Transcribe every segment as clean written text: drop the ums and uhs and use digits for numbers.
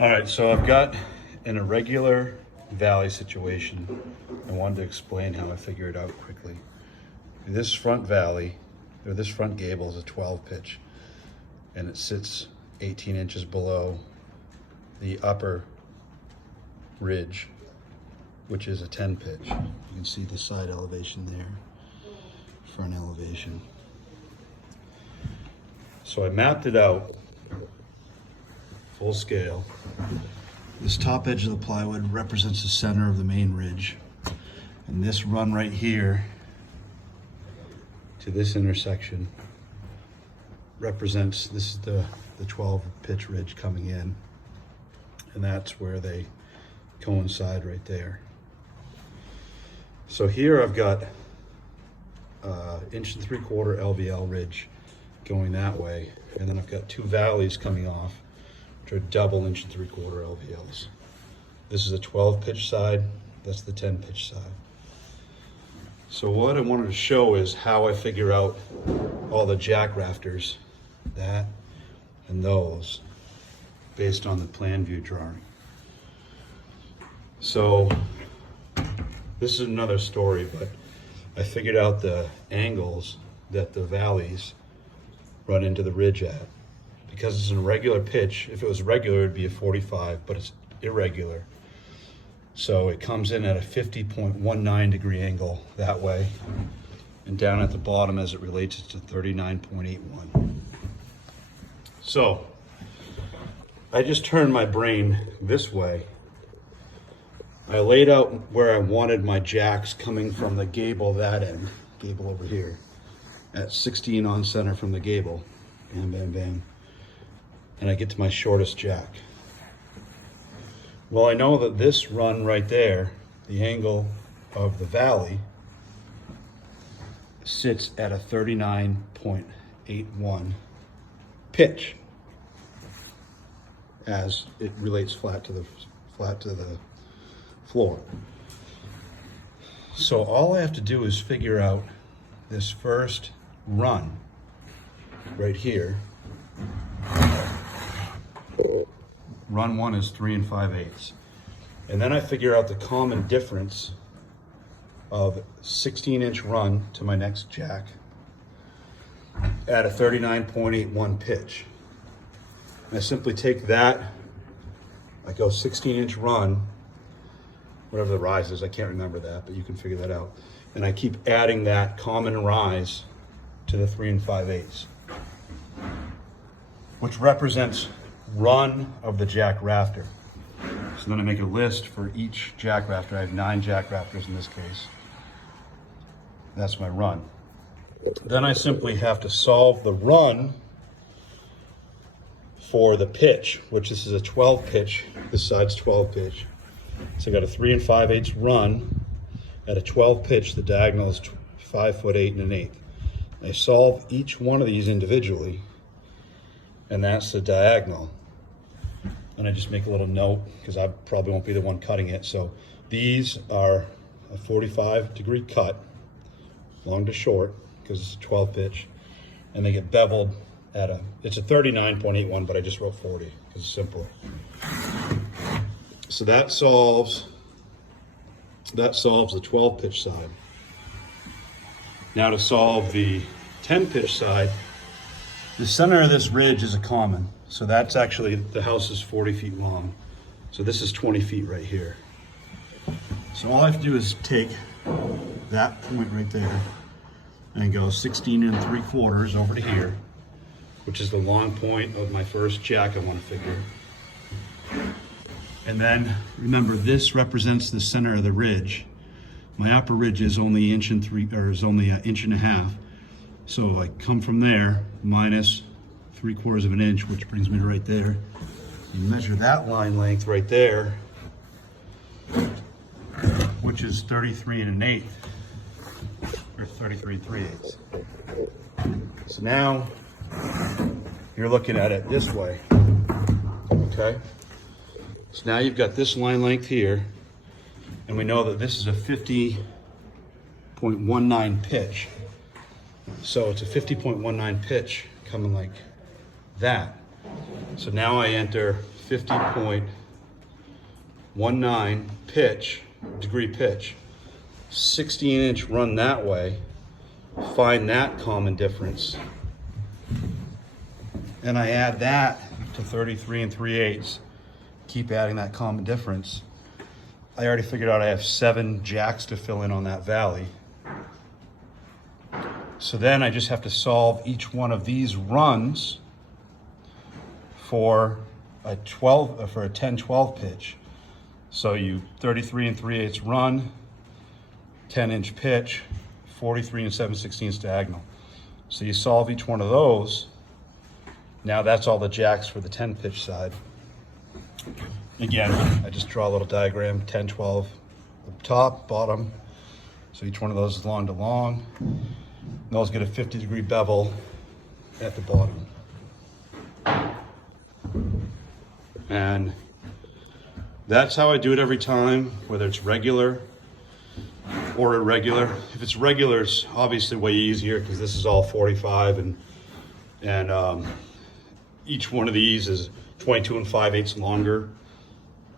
All right, so I've got an irregular valley situation. I wanted to explain how I figure it out quickly. This front valley, or this front gable is a 12 pitch, and it sits 18 inches below the upper ridge, which is a 10 pitch. You can see the side elevation there, front elevation. So I mapped it out full scale. This top edge of the plywood represents the center of the main ridge. And this run right here to this intersection represents, this is the 12 pitch ridge coming in. And that's where they coincide right there. So here I've got 1 3/4 LVL ridge going that way. And then I've got two valleys coming off, which are double 1 3/4 LVLs. This is a 12 pitch side, that's the 10 pitch side. So what I wanted to show is how I figure out all the jack rafters, that and those, based on the plan view drawing. So this is another story, but I figured out the angles that the valleys run into the ridge at. Because it's an irregular pitch, if it was regular, it'd be a 45, but it's irregular. So it comes in at a 50.19 degree angle that way, and down at the bottom as it relates to 39.81. So I just turned my brain this way. I laid out where I wanted my jacks coming from the gable that end, gable over here, at 16 on center from the gable, bam, bam, bam. And I get to my shortest jack. Well, I know that this run right there, the angle of the valley, sits at a 39.81 pitch as it relates flat to the floor. So all I have to do is figure out this first run right here. Run one is 3 5/8. And then I figure out the common difference of 16-inch run to my next jack at a 39.81 pitch. And I simply take that, I go 16-inch run, whatever the rise is, I can't remember that, but you can figure that out. And I keep adding that common rise to the 3 5/8, which represents run of the jack rafter. So then I make a list for each jack rafter. I have 9 jack rafters in this case. That's my run. Then I simply have to solve the run for the pitch, which this is a 12 pitch. This side's 12 pitch. So I got a 3 5/8 run at a 12 pitch. The diagonal is 5 foot 8 1/8. I solve each one of these individually, and that's the diagonal. And I just make a little note because I probably won't be the one cutting it. So these are a 45 degree cut, long to short, because it's a 12 pitch, and they get beveled at it's a 39.81, but I just wrote 40 because it's simple. So that solves the 12 pitch side. Now to solve the 10 pitch side, the center of this ridge is a common. So that's actually, the house is 40 feet long. So this is 20 feet right here. So all I have to do is take that point right there and go 16 3/4 over to here, which is the long point of my first jack I want to figure. And then remember, this represents the center of the ridge. My upper ridge is only 1 1/2 inches. So I come from there minus 3/4 inch, which brings me to right there. You measure that line length right there, which is 33 1/8, or 33 3/8. So now you're looking at it this way, okay? So now you've got this line length here, and we know that this is a 50.19 pitch. So it's a 50.19 pitch coming like that. So now I enter 50.19 pitch, degree pitch, 16-inch run that way, find that common difference, and I add that to 33 3/8, keep adding that common difference. I already figured out I have 7 jacks to fill in on that valley. So then I just have to solve each one of these runs for a 10-12 pitch. So you 33 3/8 run, 10-inch pitch, 43 7/16 diagonal. So you solve each one of those. Now that's all the jacks for the 10 pitch side. Again, I just draw a little diagram, 10, 12, up top, bottom. So each one of those is long to long. And those get a 50-degree bevel at the bottom. And that's how I do it every time, whether it's regular or irregular. If it's regular, it's obviously way easier because this is all 45 and each one of these is 22 5/8 longer.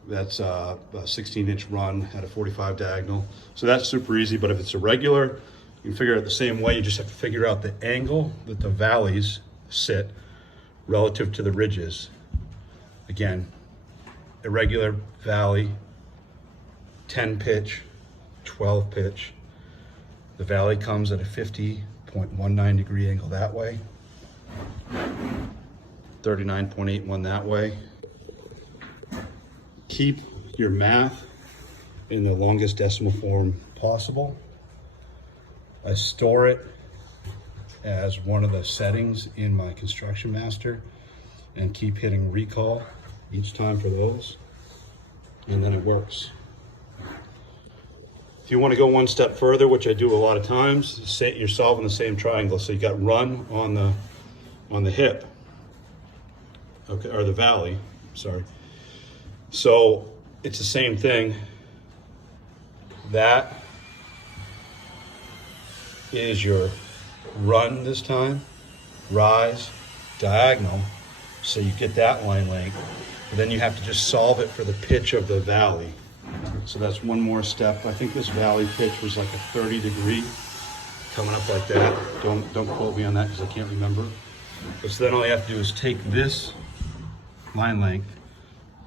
That's a 16-inch run at a 45 diagonal. So that's super easy, but if it's irregular, you can figure it the same way. You just have to figure out the angle that the valleys sit relative to the ridges. Again, irregular valley, 10 pitch, 12 pitch. The valley comes at a 50.19 degree angle that way, 39.81 that way. Keep your math in the longest decimal form possible. I store it as one of the settings in my Construction Master and keep hitting recall each time for those, and then it works. If you want to go one step further, which I do a lot of times, say you're solving the same triangle. So you got run on the hip, okay, or the valley, sorry. So it's the same thing. That is your run this time, rise, diagonal, so you get that line length. But then you have to just solve it for the pitch of the valley. So that's one more step. I think this valley pitch was like a 30 degree, coming up like that. Don't quote me on that because I can't remember. But so then all you have to do is take this line length,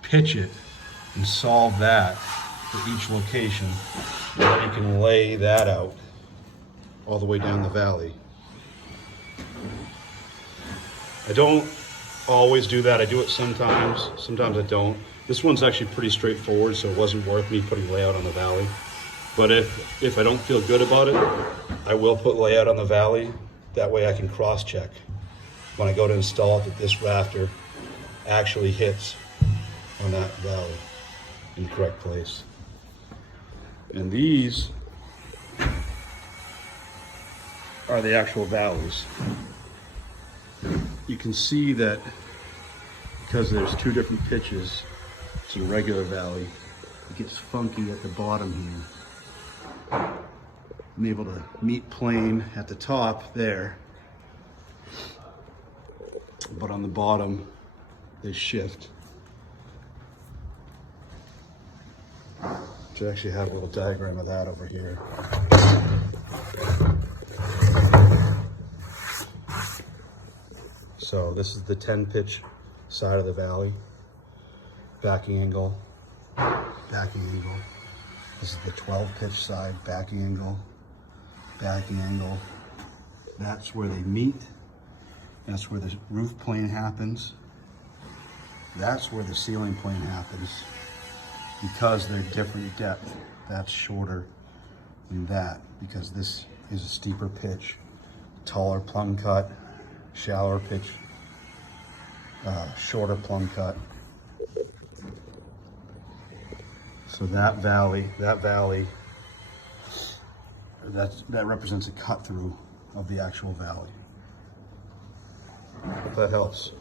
pitch it, and solve that for each location. And then you can lay that out all the way down the valley. I don't always do that. I do it sometimes I don't. This one's actually pretty straightforward, so it wasn't worth me putting layout on the valley. But if I don't feel good about it, I will put layout on the valley. That way I can cross-check when I go to install it that this rafter actually hits on that valley in the correct place. And these are the actual valleys. You can see that because there's 2 different pitches, it's a regular valley. It gets funky at the bottom here. I'm able to meet plane at the top there, but on the bottom they shift. To actually have a little diagram of that over here. So this is the 10 pitch side of the valley. Backing angle, backing angle. This is the 12 pitch side, backing angle, backing angle. That's where they meet. That's where the roof plane happens. That's where the ceiling plane happens. Because they're different depth, that's shorter than that, because this is a steeper pitch, taller plumb cut, shallower pitch, shorter plumb cut. So that valley, that represents a cut through of the actual valley. Hope that helps.